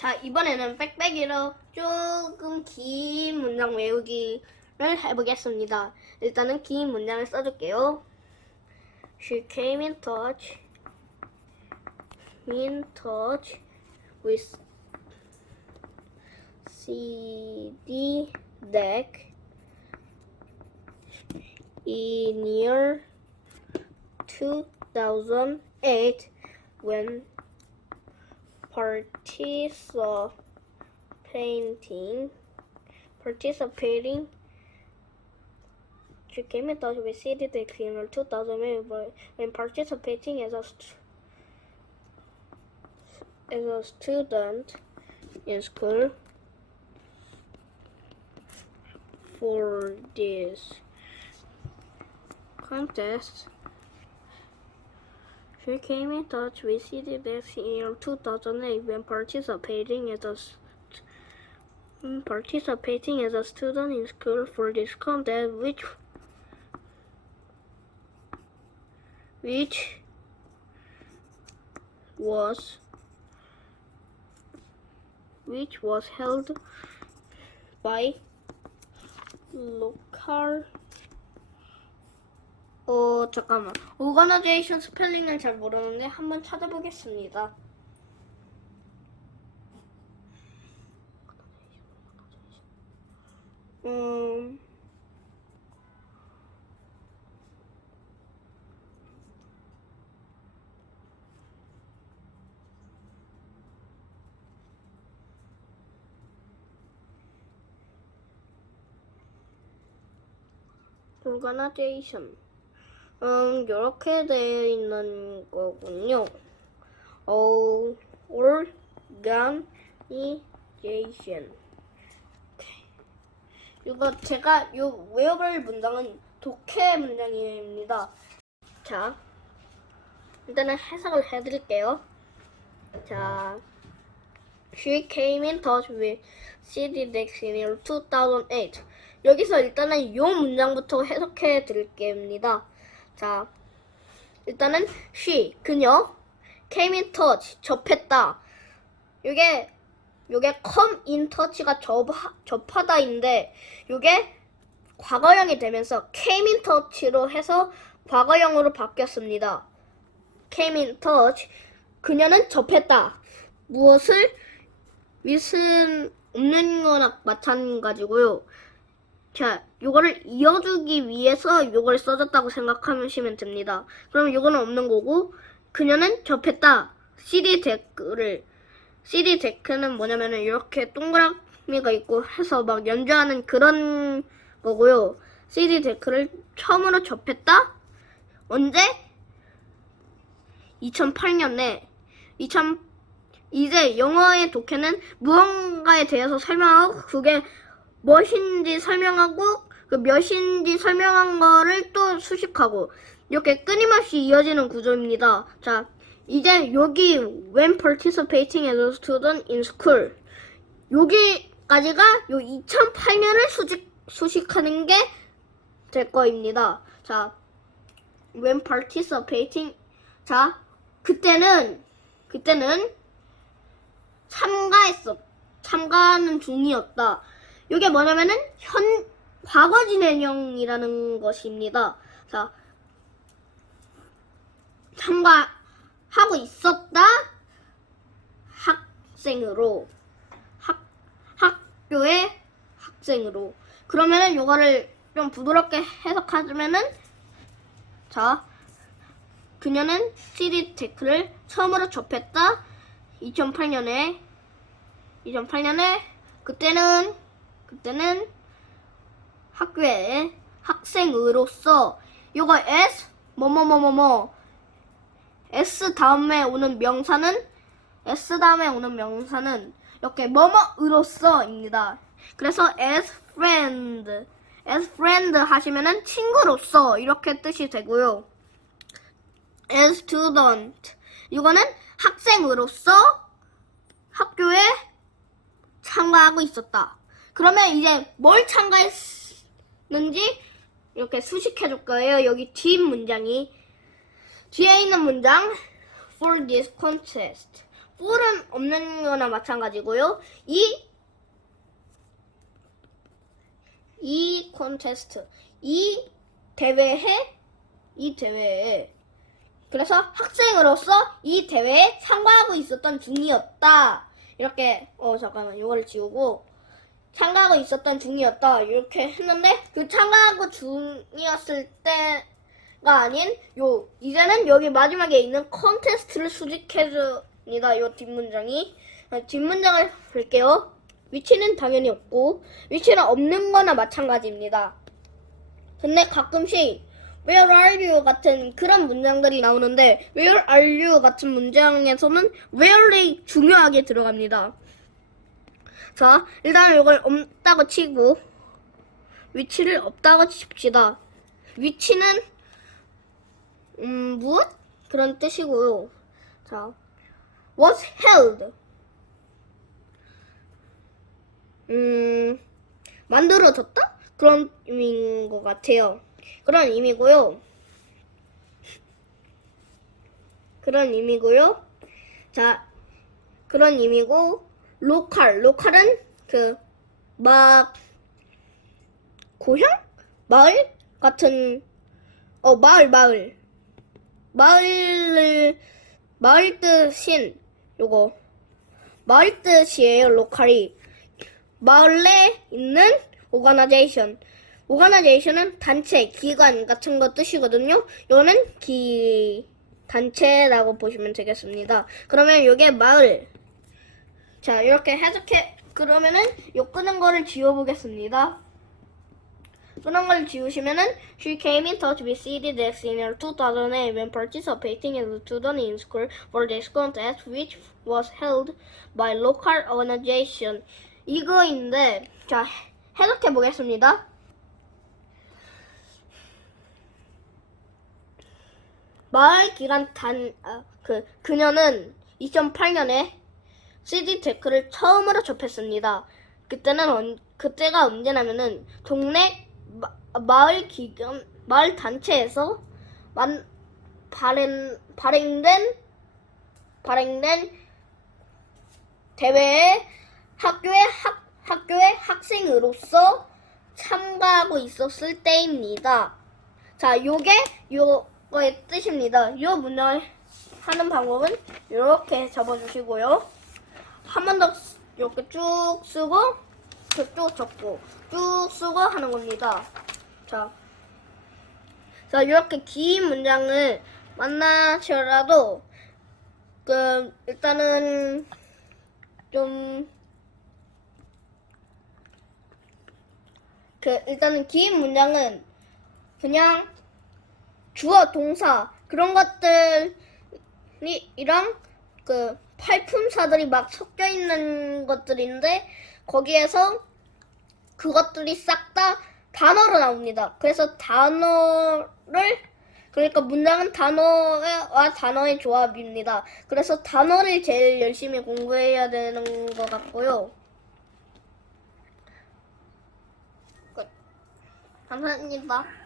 자, 이번에는 빽빽이로 조금 긴 문장 외우기를 해보겠습니다. 일단은 긴 문장을 써줄게요. She came in touch, in touch with CD deck in year 2008 when participating participating she came in touch with CD Deck in 2008 when participating as a as a student in school for this contest. She came in touch with CDDX in 2008 when participating as a participating as a student in school for this contest, which which was which was held by local 어 잠깐만. 오가나제이션 스펠링을 잘 모르는데 한번 찾아보겠습니다. 음. 오가나제이션 음, 이렇게 되어 있는 거군요. 어, organization. 이거 제가 요 외워볼 문장은 독해 문장입니다. 자, 일단은 해석을 해드릴게요. 자, She came in touch with CD Dex in 2008. 여기서 일단은 요 문장부터 해석해 드릴게요. 자, 일단은 she 그녀 came in touch 접했다. 요게 요게 come in touch가 접 접하다인데 요게 과거형이 되면서 came in touch로 해서 과거형으로 바뀌었습니다. came in touch 그녀는 접했다. 무엇을 with은 없는 거나 마찬가지고요. 자, 요거를 이어주기 위해서 요걸 써줬다고 생각하시면 됩니다. 그럼 요거는 없는 거고, 그녀는 접했다. CD 데크를. CD 데크는 뭐냐면은 이렇게 동그라미가 있고 해서 막 연주하는 그런 거고요. CD 데크를 처음으로 접했다? 언제? 2008년에 2000 이제 영어의 독해는 무언가에 대해서 설명하고 그게 무엇인지 설명하고 그 몇인지 설명한 거를 또 수식하고 이렇게 끊임없이 이어지는 구조입니다. 자, 이제 여기 when participating as a student in school 여기까지가 요 2008년을 수직 수식하는 게 될 거입니다. 자, when participating 자, 그때는 그때는 참가했어. 참가하는 중이었다. 이게 뭐냐면은 현 과거 진행형이라는 것입니다. 자, 참가하고 있었다. 학생으로 학 학교의 학생으로 그러면은 요거를 좀 부드럽게 해석하자면은 자 그녀는 CD 테크를 처음으로 접했다. 2008년에 2008년에 그때는 그때는 학교에 학생으로서 요거 S 뭐뭐뭐뭐뭐 S 다음에 오는 명사는 S 다음에 오는 명사는 이렇게 뭐뭐으로서입니다. 그래서 as friend as friend 하시면은 친구로서 이렇게 뜻이 되고요. as student 이거는 학생으로서 학교에 참가하고 있었다. 그러면 이제 뭘 참가했는지 이렇게 수식해 줄 거예요. 여기 뒷 문장이 뒤에 있는 문장 for this contest. for은 없는 거나 마찬가지고요. 이, 이 콘테스트, 이 대회에, 이 대회에, 그래서 학생으로서 이 대회에 참가하고 있었던 중이었다. 이렇게, 어, 잠깐만, 이거를 지우고, 참가하고 있었던 중이었다. 이렇게 했는데, 그 참가하고 중이었을 때가 아닌, 요, 이제는 여기 마지막에 있는 컨테스트를 수직해줍니다. 요 뒷문장이. 아, 뒷문장을 볼게요. 위치는 당연히 없고, 위치는 없는 거나 마찬가지입니다. 근데 가끔씩, Where are you? 같은 그런 문장들이 나오는데, Where are you? 같은 문장에서는 where이 중요하게 들어갑니다. 자, 일단 이걸 없다고 치고, 위치를 없다고 칩시다. 위치는, 음, 무엇? 그런 뜻이고요. 자, was held. 음, 만들어졌다? 그런 의미인 것 같아요. 그런 의미고요. 그런 의미고요. 자, 그런 의미고, 로컬. 로컬은 그, 막, 고향? 마을? 같은, 어, 마을, 마을. 마을을, 마을 뜻인, 요거. 마을 뜻이에요, 로컬이. 마을에 있는 오가나제이션. 오가나제이션은 단체, 기관 같은 거 뜻이거든요. 이거는 기, 단체라고 보시면 되겠습니다. 그러면 이게 마을. 자, 이렇게 해석해, 그러면은 요 끄는 거를 지워보겠습니다. 끄는 걸 지우시면은 She came in touch with CDDX in year 2008 when participating in the student in school for this contest which was held by local organization. 이거인데, 자, 해석해 보겠습니다. 마을 기간 단, 아, 그, 그녀는 2008년에 CD 테크를 처음으로 접했습니다. 그때는 언, 그때가 언제냐면은 동네 마, 마을 기관 마을 단체에서 만 발행 발행된 발행된 대회에 학교의 학 학교의 학생으로서 참가하고 있었을 때입니다. 자, 요게 요거의 뜻입니다. 요 문장을 하는 방법은 이렇게 접어주시고요. 한 번 더 이렇게 쭉 쓰고 쭉 접고 쭉 쓰고 하는 겁니다. 자, 자 이렇게 긴 문장을 만나셔라도 그 일단은 좀 그 일단은 긴 문장은 그냥 주어 동사 그런 것들이 이랑 그 팔품사들이 막 섞여 있는 것들인데 거기에서 그것들이 싹 다 단어로 나옵니다. 그래서 단어를 그러니까 문장은 단어와 단어의 조합입니다. 그래서 단어를 제일 열심히 공부해야 되는 것 같고요. 끝. 감사합니다.